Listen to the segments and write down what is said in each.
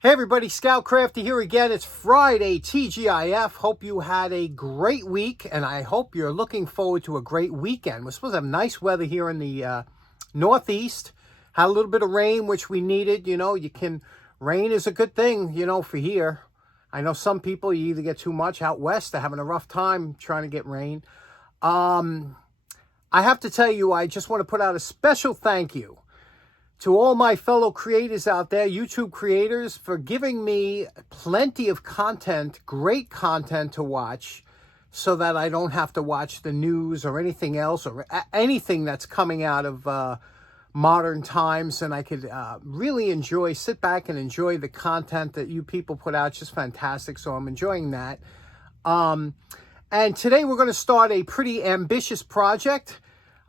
Hey everybody, Scout Crafty here again. It's Friday, TGIF. Hope you had a great week, and I hope you're looking forward to a great weekend. We're supposed to have nice weather here in the Northeast. Had a little bit of rain, which we needed. Rain is a good thing, for here. I know some people, you either get too much. Out west, they're having a rough time trying to get rain. I have to tell you, I just want to put out a special thank you to all my fellow creators out there, YouTube creators, for giving me plenty of content, great content to watch, so that I don't have to watch the news or anything else, or anything that's coming out of modern times, and I could really sit back and enjoy the content that you people put out. It's just fantastic, so I'm enjoying that. And today we're going to start a pretty ambitious project.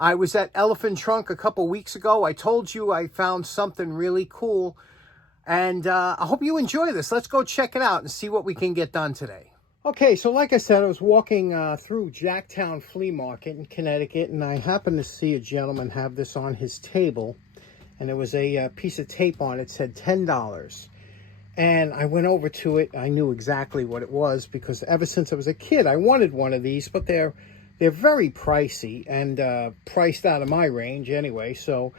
I was at Elephant Trunk a couple weeks ago. I told you I found something really cool, and I hope you enjoy this. Let's go check it out and see what we can get done today. Okay, so like I said, I was walking through Jacktown Flea Market in Connecticut, and I happened to see a gentleman have this on his table, and there was a piece of tape on it, said $10. And I went over to it. I knew exactly what it was because ever since I was a kid, I wanted one of these, but they're very pricey and priced out of my range anyway. So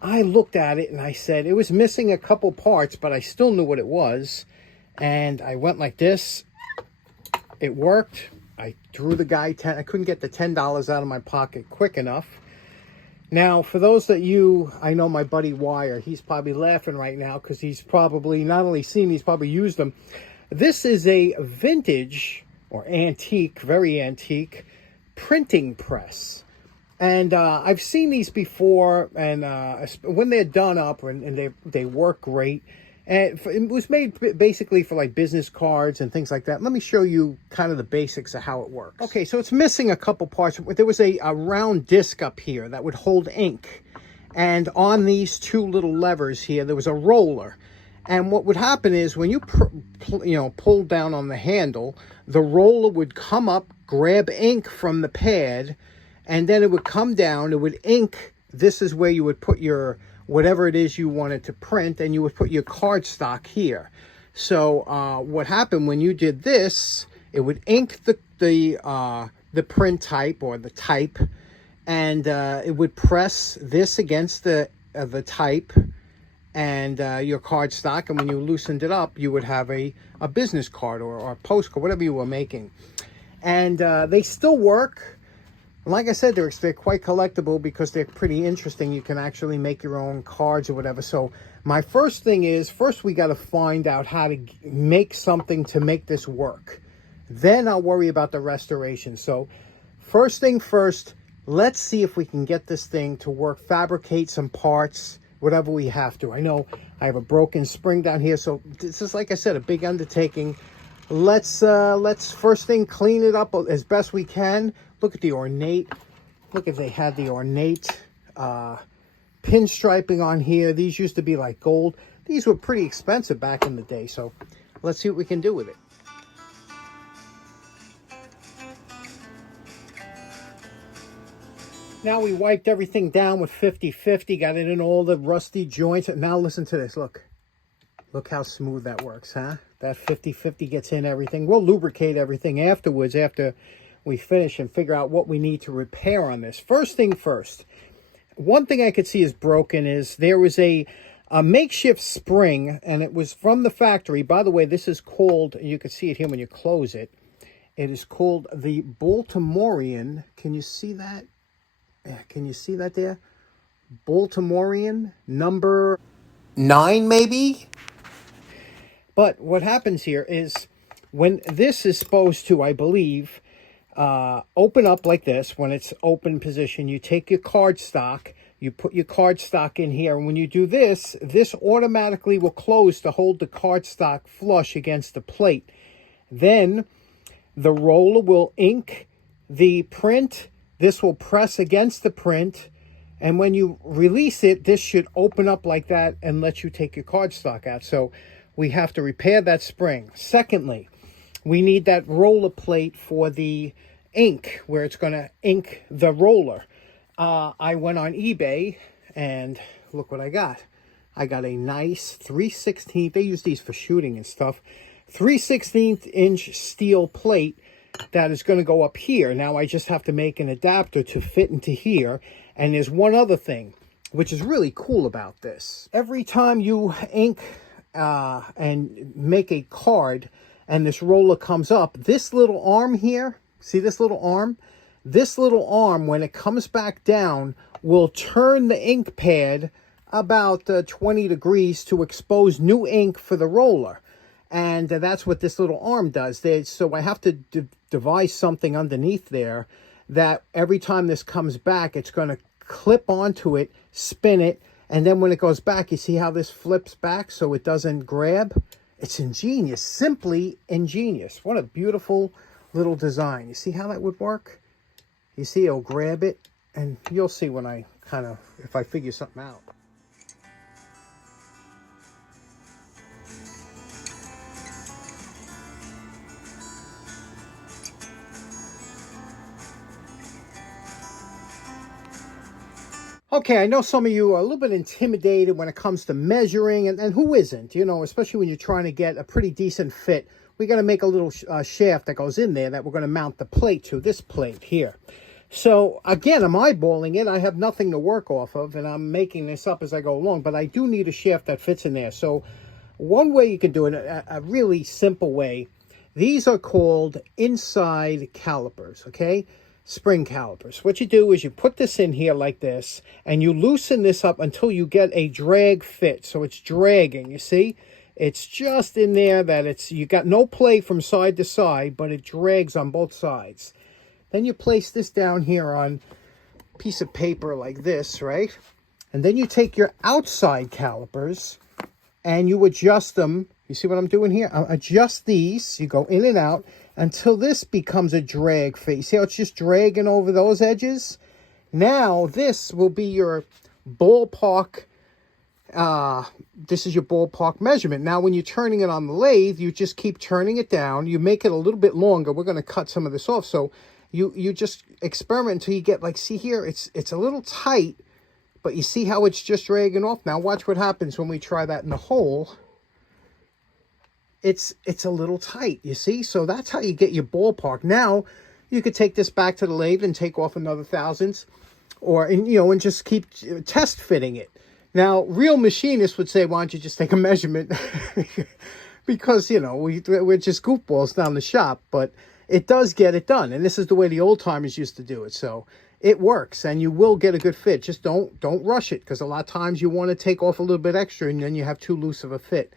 I looked at it and I said, it was missing a couple parts, but I still knew what it was. And I went like this. It worked. I drew the guy 10. I couldn't get the $10 out of my pocket quick enough. Now, for those that I know my buddy Wire, he's probably laughing right now because he's probably not only seen, he's probably used them. This is a vintage or antique, very antique, printing press, and I've seen these before, and when they're done up and they work great, and it was made basically for like business cards and things like that. Let me show you kind of the basics of how it works. Okay, so it's missing a couple parts. There was a round disc up here that would hold ink, and on these two little levers here there was a roller. And what would happen is when you pull down on the handle, the roller would come up, grab ink from the pad, and then it would come down. It would ink. This is where you would put your whatever it is you wanted to print, and you would put your cardstock here. So what happened when you did this? It would ink the print type or the type, and it would press this against the type and your cardstock, and when you loosened it up, you would have a business card or a postcard, whatever you were making. And they still work. Like I said, they're quite collectible because they're pretty interesting. You can actually make your own cards or whatever. So my first thing is, first we got to find out how to make something to make this work. Then I'll worry about the restoration. So first thing first, let's see if we can get this thing to work, fabricate some parts, whatever we have to. I know I have a broken spring down here, so this is, like I said, a big undertaking. Let's first thing clean it up as best we can. Look at the ornate. Look if they had the ornate pinstriping on here. These used to be like gold. These were pretty expensive back in the day, so let's see what we can do with it. Now we wiped everything down with 50/50, got it in all the rusty joints. And now listen to this, look. Look how smooth that works, huh? That 50/50 gets in everything. We'll lubricate everything afterwards, after we finish, and figure out what we need to repair on this. First thing first, one thing I could see is broken is there was a makeshift spring, and it was from the factory. By the way, this is called, you can see it here when you close it, it is called the Baltimorean. Can you see that? Can you see that there? Baltimorean number 9, maybe? But what happens here is when this is supposed to, I believe, open up like this, when it's open position, you take your cardstock, you put your cardstock in here, and when you do this, this automatically will close to hold the cardstock flush against the plate. Then the roller will ink the print. This will press against the print, and when you release it, this should open up like that and let you take your cardstock out. So we have to repair that spring. Secondly, we need that roller plate for the ink, where it's going to ink the roller. I went on eBay, and look what I got. I got a nice 3/16, they use these for shooting and stuff, 3/16" steel plate that is going to go up here. Now I just have to make an adapter to fit into here. And there's one other thing, which is really cool about this. Every time you ink and make a card and this roller comes up, this little arm here, see this little arm? This little arm, when it comes back down, will turn the ink pad about 20 degrees to expose new ink for the roller. And that's what this little arm does. So I have to devise something underneath there that every time this comes back, it's going to clip onto it, spin it, and then when it goes back, you see how this flips back so it doesn't grab? It's ingenious, simply ingenious. What a beautiful little design. You see how that would work? You see, it'll grab it, and you'll see when I if I figure something out. Okay, I know some of you are a little bit intimidated when it comes to measuring, and who isn't, you know, especially when you're trying to get a pretty decent fit. We got to make a little shaft that goes in there that we're going to mount the plate to, this plate here. So, again, I'm eyeballing it. I have nothing to work off of, and I'm making this up as I go along, but I do need a shaft that fits in there. So, one way you can do it, a really simple way, these are called inside calipers, okay? Spring calipers. What you do is you put this in here like this, and you loosen this up until you get a drag fit. So it's dragging, you see? It's just in there that you got no play from side to side, but it drags on both sides. Then you place this down here on a piece of paper like this, right? And then you take your outside calipers and you adjust them. You see what I'm doing here? I adjust these. You go in and out until this becomes a drag fit. You see how it's just dragging over those edges? Now, this will be your ballpark. This is your ballpark measurement. Now, when you're turning it on the lathe, you just keep turning it down. You make it a little bit longer. We're going to cut some of this off. So you just experiment until you get, like, see here, it's a little tight, but you see how it's just dragging off? Now, watch what happens when we try that in the hole. It's a little tight, you see? So that's how you get your ballpark. Now, you could take this back to the lathe and take off another thousandths, and just keep test fitting it. Now, real machinists would say, why don't you just take a measurement? Because, we're just goofballs down the shop, but it does get it done. And this is the way the old timers used to do it. So it works, and you will get a good fit. Just don't rush it, because a lot of times you want to take off a little bit extra, and then you have too loose of a fit.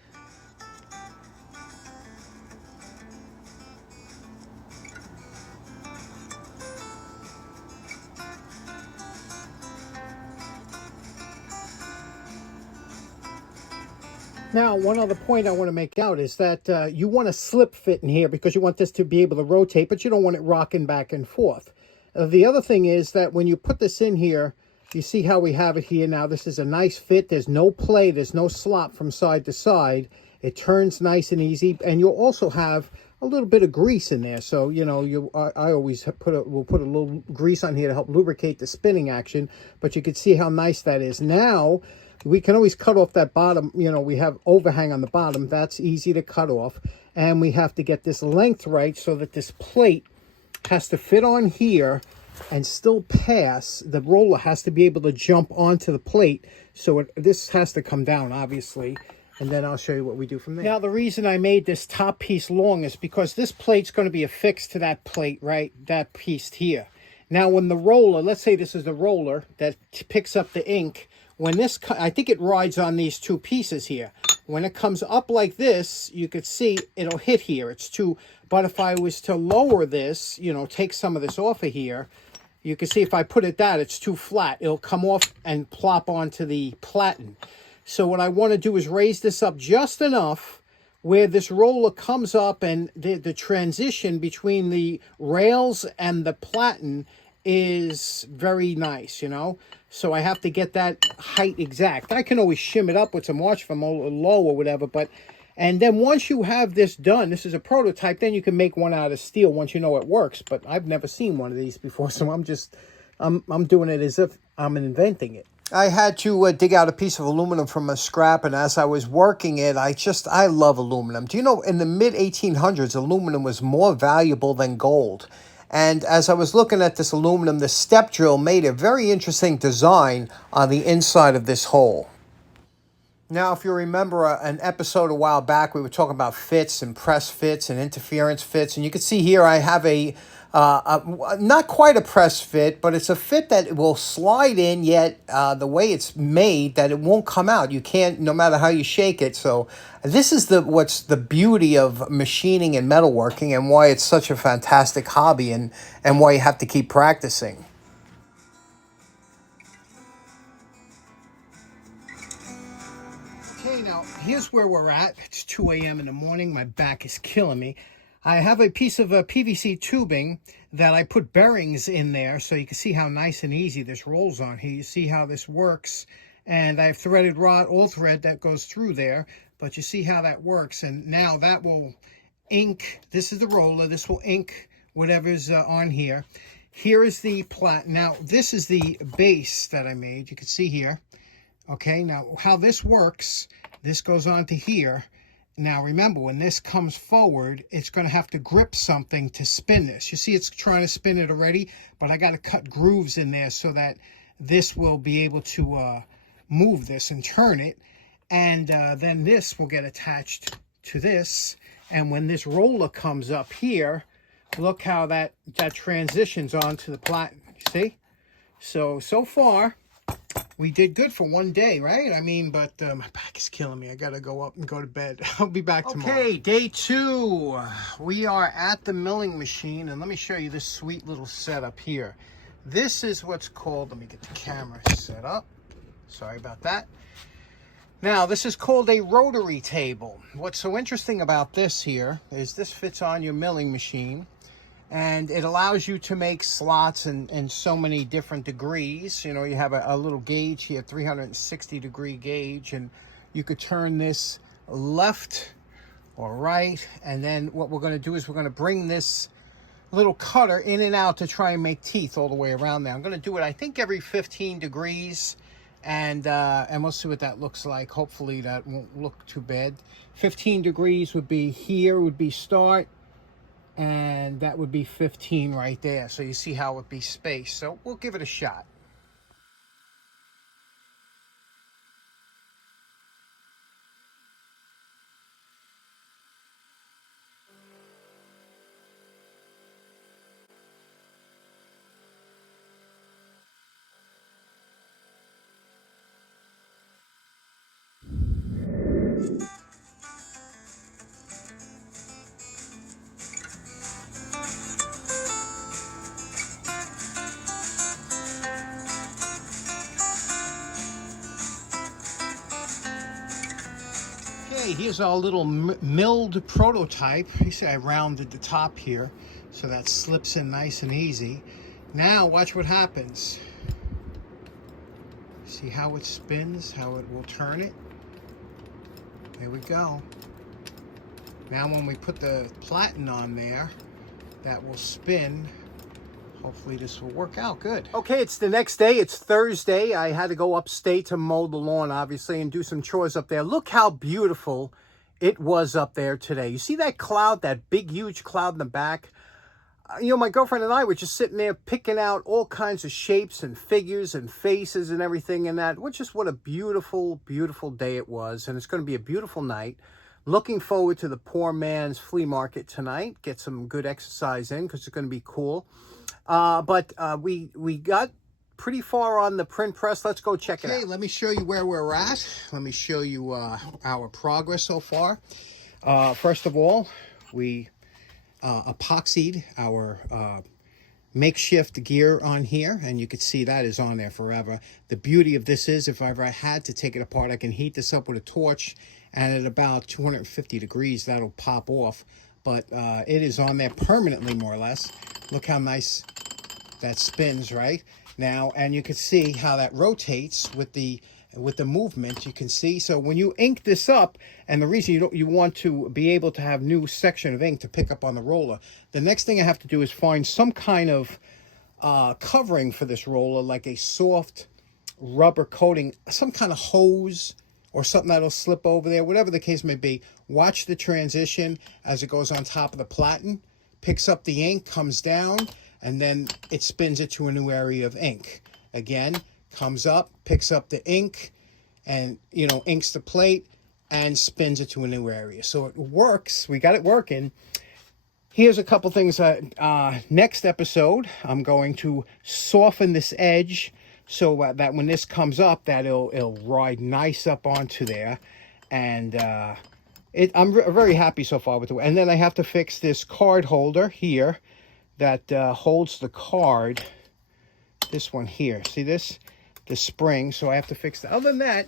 Now, one other point I want to make out is that you want to slip fit in here because you want this to be able to rotate, but you don't want it rocking back and forth. The other thing is that when you put this in here, you see how we have it here now. This is a nice fit. There's no play. There's no slop from side to side. It turns nice and easy, and you'll also have a little bit of grease in there. So, I always we'll put a little grease on here to help lubricate the spinning action, but you can see how nice that is. Now, we can always cut off that bottom, we have overhang on the bottom. That's easy to cut off. And we have to get this length right so that this plate has to fit on here and still pass. The roller has to be able to jump onto the plate. So this has to come down, obviously. And then I'll show you what we do from there. Now, the reason I made this top piece long is because this plate's going to be affixed to that plate, right? That piece here. Now, when the roller, let's say this is the roller that picks up the ink. When this, I think it rides on these two pieces here. When it comes up like this, you could see it'll hit here. It's too, but if I was to lower this, take some of this off of here, you can see if I put it that, it's too flat. It'll come off and plop onto the platen. So what I want to do is raise this up just enough where this roller comes up and the transition between the rails and the platen is very nice, So I have to get that height exact. I can always shim it up with some wash from low or whatever, and then once you have this done, this is a prototype, then you can make one out of steel once you know it works. But I've never seen one of these before, so I'm doing it as if I'm inventing it. I had to dig out a piece of aluminum from a scrap, and as I was working it, I love aluminum. Do you know, in the mid-1800s, aluminum was more valuable than gold. And as I was looking at this aluminum, the step drill made a very interesting design on the inside of this hole. Now, if you remember an episode a while back, we were talking about fits and press fits and interference fits. And you can see here I have not quite a press fit, but it's a fit that will slide in, yet the way it's made that it won't come out. You can't, no matter how you shake it. So this is what's the beauty of machining and metalworking, and why it's such a fantastic hobby, and why you have to keep practicing. Okay, now here's where we're at. It's 2 a.m. in the morning. My back is killing me. I have a piece of PVC tubing that I put bearings in there, so you can see how nice and easy this rolls on here. You see how this works. And I have threaded rod, all thread, that goes through there. But you see how that works. And now that will ink. This is the roller. This will ink whatever's on here. Here is the plat. Now, this is the base that I made. You can see here. Okay, now how this works, this goes on to here. Now remember, when this comes forward, it's going to have to grip something to spin this. You see it's trying to spin it already, but I got to cut grooves in there so that this will be able to move this and turn it. And then this will get attached to this. And when this roller comes up here, look how that transitions onto the platen. See? So far, we did good for one day, right? I mean, but my back is killing me. I got to go up and go to bed. I'll be back tomorrow. Okay, day 2. We are at the milling machine, and let me show you this sweet little setup here. This is what's called, let me get the camera set up. Sorry about that. Now, this is called a rotary table. What's so interesting about this here is this fits on your milling machine. And it allows you to make slots in so many different degrees. You know, you have a little gauge here, 360-degree gauge, and you could turn this left or right. And then what we're going to do is we're going to bring this little cutter in and out to try and make teeth all the way around there. I'm going to do it, I think, every 15 degrees. And we'll see what that looks like. Hopefully that won't look too bad. 15 degrees would be here, would be start. And that would be 15 right there. So you see how it would be spaced. So we'll give it a shot. Okay, here's our little milled prototype. You see I rounded the top here, so that slips in nice and easy. Now watch what happens. See how it spins, how it will turn it? There we go. Now when we put the platen on there, that will spin. Hopefully this will work out good. Okay, it's the next day. It's Thursday. I had to go upstate to mow the lawn, obviously, and do some chores up there. Look how beautiful it was up there today. You see that cloud, that big, huge cloud in the back? You know, my girlfriend and I were just sitting there picking out all kinds of shapes and figures and faces and everything in that. Which is what a beautiful, beautiful day it was. And it's going to be a beautiful night. Looking forward to the poor man's flea market tonight. Get some good exercise in because it's going to be cool. But we got pretty far on the print press. Let's go check it out. Okay, let me show you where we're at. Let me show you our progress so far. First of all, we epoxied our makeshift gear on here, and you can see that is on there forever. The beauty of this is if I ever had to take it apart, I can heat this up with a torch, and at about 250 degrees, that'll pop off. But it is on there permanently, more or less. Look how nice that spins right now, and you can see how that rotates with the movement. You can see, so when you ink this up, and the reason you want to be able to have new section of ink to pick up on the roller, the next thing I have to do is find some kind of covering for this roller, like a soft rubber coating, some kind of hose or something that'll slip over there, whatever the case may be. Watch the transition as it goes on top of the platen, picks up the ink, comes down, and then it spins it to a new area of ink. Again, comes up, picks up the ink, and, you know, inks the plate and spins it to a new area. So it works. We got it working. Here's a couple things. Next episode, I'm going to soften this edge so that when this comes up, that it'll ride nice up onto there. And I'm very happy so far with it. And then I have to fix this card holder here that holds the card. This one here. See this? The spring. So I have to fix that. Other than that,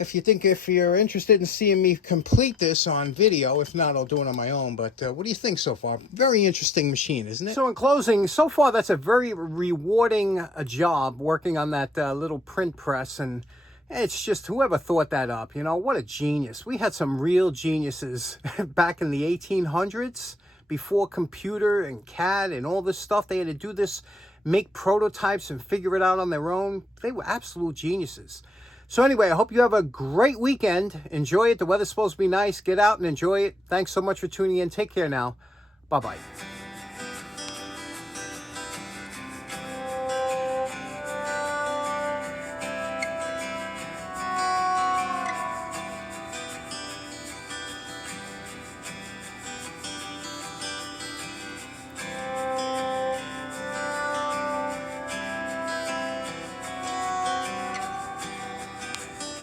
if you're interested in seeing me complete this on video, if not, I'll do it on my own. But what do you think so far? Very interesting machine, isn't it? So in closing, so far that's a very rewarding job working on that little print press. And it's just whoever thought that up, you know, what a genius. We had some real geniuses back in the 1800's, before computer and CAD and all this stuff. They had to do this, make prototypes and figure it out on their own. They were absolute geniuses. So anyway, I hope you have a great weekend. Enjoy it. The weather's supposed to be nice. Get out and enjoy it. Thanks so much for tuning in. Take care now. Bye-bye.